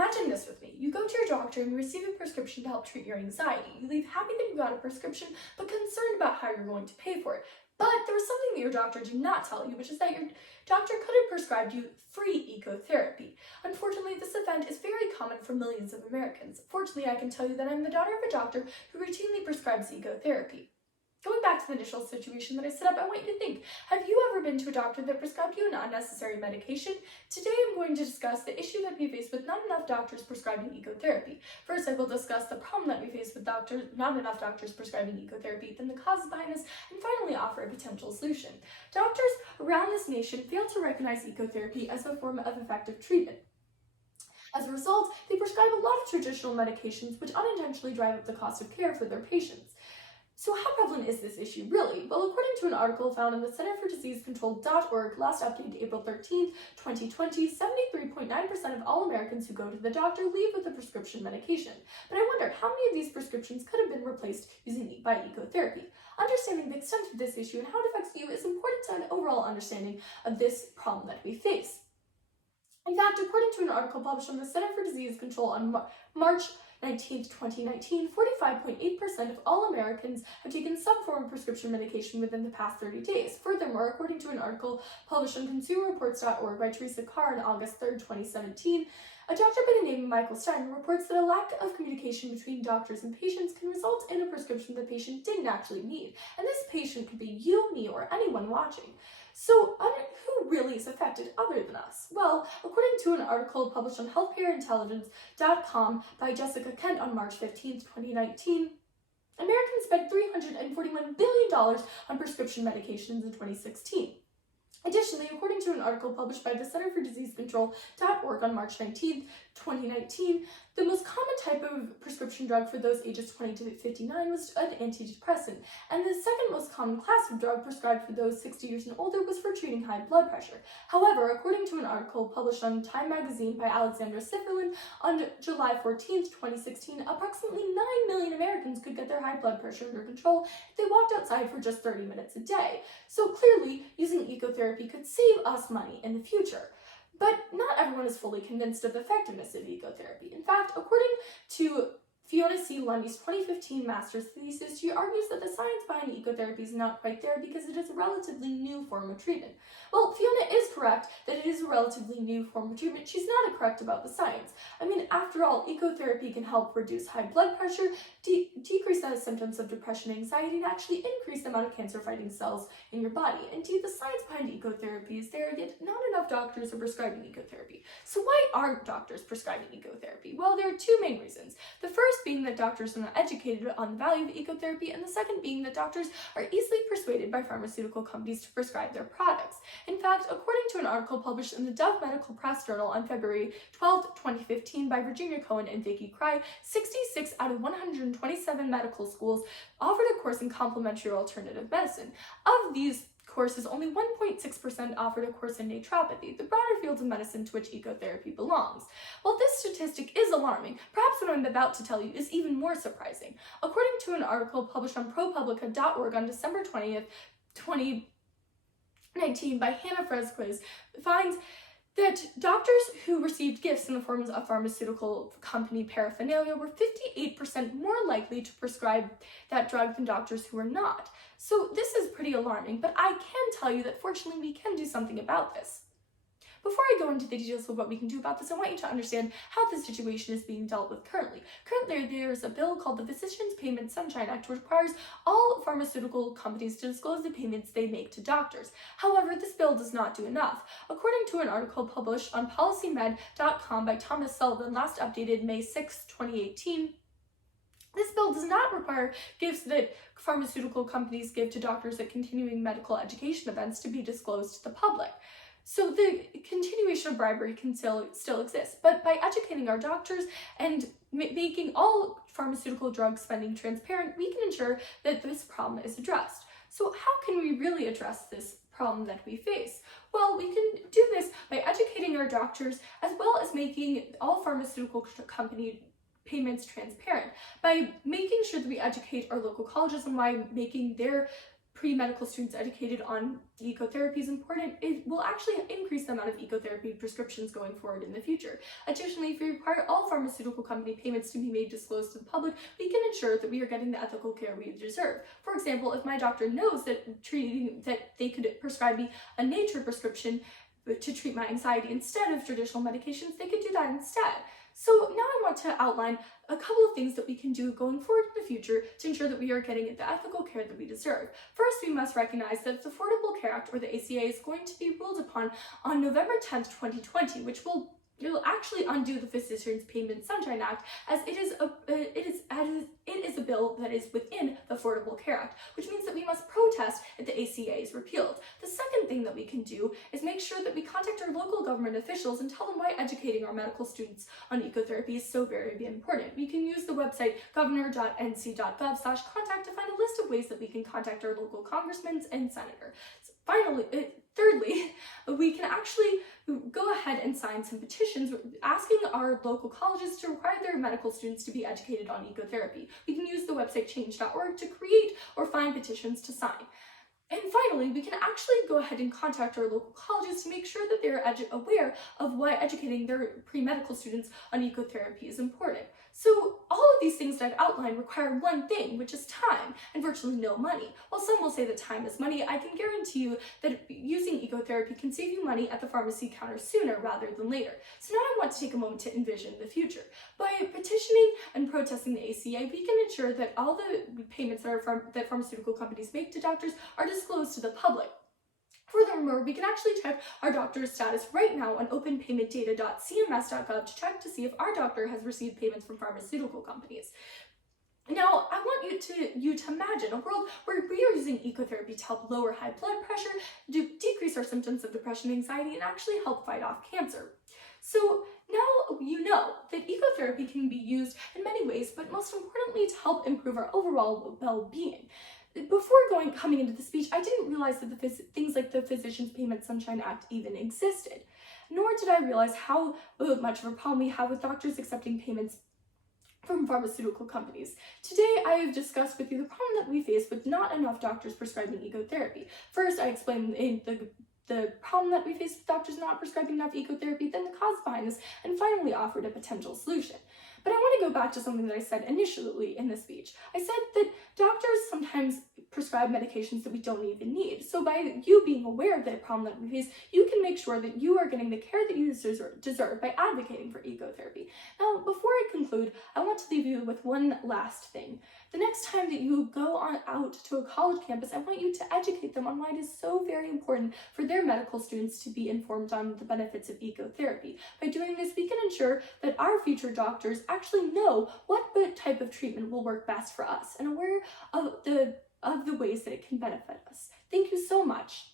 Imagine this with me. You go to your doctor and receive a prescription to help treat your anxiety. You leave happy that you got a prescription, but concerned about how you're going to pay for it. But there was something that your doctor did not tell you, which is that your doctor could have prescribed you free ecotherapy. Unfortunately, this event is very common for millions of Americans. Fortunately, I can tell you that I'm the daughter of a doctor who routinely prescribes ecotherapy. Going back to the initial situation that I set up, I want you to think, have you ever been to a doctor that prescribed you an unnecessary medication? Today I'm going to discuss the issue that we face with not enough doctors prescribing ecotherapy. First, I will discuss the problem that we face with not enough doctors prescribing ecotherapy, then the causes behind this, and finally offer a potential solution. Doctors around this nation fail to recognize ecotherapy as a form of effective treatment. As a result, they prescribe a lot of traditional medications which unintentionally drive up the cost of care for their patients. So how prevalent is this issue really? Well, according to an article found in the Center for Disease Control.org, last updated April 13th, 2020, 73.9% of all Americans who go to the doctor leave with a prescription medication. But I wonder, how many of these prescriptions could have been replaced by ecotherapy? Understanding the extent of this issue and how it affects you is important to an overall understanding of this problem that we face. In fact, according to an article published from the Center for Disease Control on March 19th, 2019, 45.8% of all Americans have taken some form of prescription medication within the past 30 days. Furthermore, according to an article published on consumerreports.org by Teresa Carr on August 3rd, 2017, a doctor by the name of Michael Stein reports that a lack of communication between doctors and patients can result in a prescription the patient didn't actually need. And this patient could be you, me, or anyone watching. So, who really is affected other than us? Well, according to an article published on healthcareintelligence.com by Jessica Kent on March 15th, 2019, Americans spent $341 billion on prescription medications in 2016. Additionally, according to an article published by the Center for Disease Control.org on March 19th, 2019, the most common type of prescription drug for those ages 20 to 59 was an antidepressant, and the second most common class of drug prescribed for those 60 years and older was for treating high blood pressure. However, according to an article published on Time magazine by Alexandra Sifferlin on July 14th, 2016, approximately 9 million Americans could get their high blood pressure under control if they walked outside for just 30 minutes a day. So clearly, using ecotherapy could save us money in the future. But not everyone is fully convinced of the effectiveness of ecotherapy. In fact, according to Fiona C. Lundy's 2015 master's thesis, she argues that the science behind ecotherapy is not quite there because it is a relatively new form of treatment. Well, Fiona is correct that it is a relatively new form of treatment. She's not correct about the science. I mean, after all, ecotherapy can help reduce high blood pressure, decrease the symptoms of depression and anxiety, and actually increase the amount of cancer-fighting cells in your body. Indeed, the science behind ecotherapy is there, yet not enough doctors are prescribing ecotherapy. So why aren't doctors prescribing ecotherapy? Well, there are two main reasons. The first being that doctors are not educated on the value of ecotherapy, and the second being that doctors are easily persuaded by pharmaceutical companies to prescribe their products. In fact, according to an article published in the Dove Medical Press Journal on February 12, 2015 by Virginia Cohen and Vicky Cry, 66 out of 127 medical schools offered a course in complementary alternative medicine. Of these courses, only 1.6% offered a course in naturopathy, the broader field of medicine to which ecotherapy belongs. While this statistic is alarming, perhaps what I'm about to tell you is even more surprising. According to an article published on ProPublica.org on December 20th, 2019 by Hannah Fresquez, finds that doctors who received gifts in the forms of pharmaceutical company paraphernalia were 58% more likely to prescribe that drug than doctors who were not. So this is pretty alarming, but I can tell you that fortunately we can do something about this. Before I go into the details of what we can do about this, I want you to understand how the situation is being dealt with currently. Currently, there's a bill called the Physicians Payment Sunshine Act, which requires all pharmaceutical companies to disclose the payments they make to doctors. However, this bill does not do enough. According to an article published on policymed.com by Thomas Sullivan, last updated May 6, 2018, this bill does not require gifts that pharmaceutical companies give to doctors at continuing medical education events to be disclosed to the public. So the continuation of bribery can still exist, but by educating our doctors and making all pharmaceutical drug spending transparent, we can ensure that this problem is addressed. So how can we really address this problem that we face? Well, we can do this by educating our doctors as well as making all pharmaceutical company payments transparent, by making sure that we educate our local colleges on why making their pre-medical students educated on ecotherapy is important, it will actually increase the amount of ecotherapy prescriptions going forward in the future. Additionally, if we require all pharmaceutical company payments to be made disclosed to the public, we can ensure that we are getting the ethical care we deserve. For example, if my doctor knows that they could prescribe me a nature prescription to treat my anxiety instead of traditional medications, they could do that instead. So now I want to outline a couple of things that we can do going forward in the future to ensure that we are getting the ethical care that we deserve. First, we must recognize that the Affordable Care Act, or the ACA, is going to be ruled upon on November 10th, 2020, which will actually undo the Physicians Payment Sunshine Act, as it is a bill that is within the Affordable Care Act, which means that we must protest if the ACA is repealed. The second thing that we can do is make sure that we contact our local government officials and tell them why educating our medical students on ecotherapy is so very important. We can use the website governor.nc.gov/contact to find a list of ways that we can contact our local congressmen and senators. Thirdly, we can actually go ahead and sign some petitions asking our local colleges to require their medical students to be educated on ecotherapy. We can use the website change.org to create or find petitions to sign. And finally, we can actually go ahead and contact our local colleges to make sure that they're aware of why educating their pre-medical students on ecotherapy is important. So all of these things that I've outlined require one thing, which is time and virtually no money. While some will say that time is money, I can guarantee you that using ecotherapy can save you money at the pharmacy counter sooner rather than later. So now I want to take a moment to envision the future. By petitioning and protesting the ACA, we can ensure that all the payments that pharmaceutical companies make to doctors are disclosed to the public. Furthermore, we can actually check our doctor's status right now on openpaymentdata.cms.gov to check to see if our doctor has received payments from pharmaceutical companies. Now, I want you to imagine a world where we are using ecotherapy to help lower high blood pressure, to decrease our symptoms of depression and anxiety, and actually help fight off cancer. So now you know that ecotherapy can be used in many ways, but most importantly to help improve our overall well-being. Before coming into the speech, I didn't realize that things like the Physicians Payment Sunshine Act even existed. Nor did I realize how much of a problem we have with doctors accepting payments from pharmaceutical companies. Today, I have discussed with you the problem that we face with not enough doctors prescribing ecotherapy. First, I explained the problem that we face with doctors not prescribing enough ecotherapy, then the cause behind this, and finally offered a potential solution. But I want to go back to something that I said initially in the speech. I said that doctors sometimes prescribe medications that we don't even need. So by you being aware of the problem that we face, you can make sure that you are getting the care that you deserve by advocating for ecotherapy. Now, before I conclude, I want to leave you with one last thing. The next time that you go out to a college campus, I want you to educate them on why it is so very important for their medical students to be informed on the benefits of ecotherapy. By doing this, we can ensure that our future doctors actually know what type of treatment will work best for us and aware of the ways that it can benefit us. Thank you so much.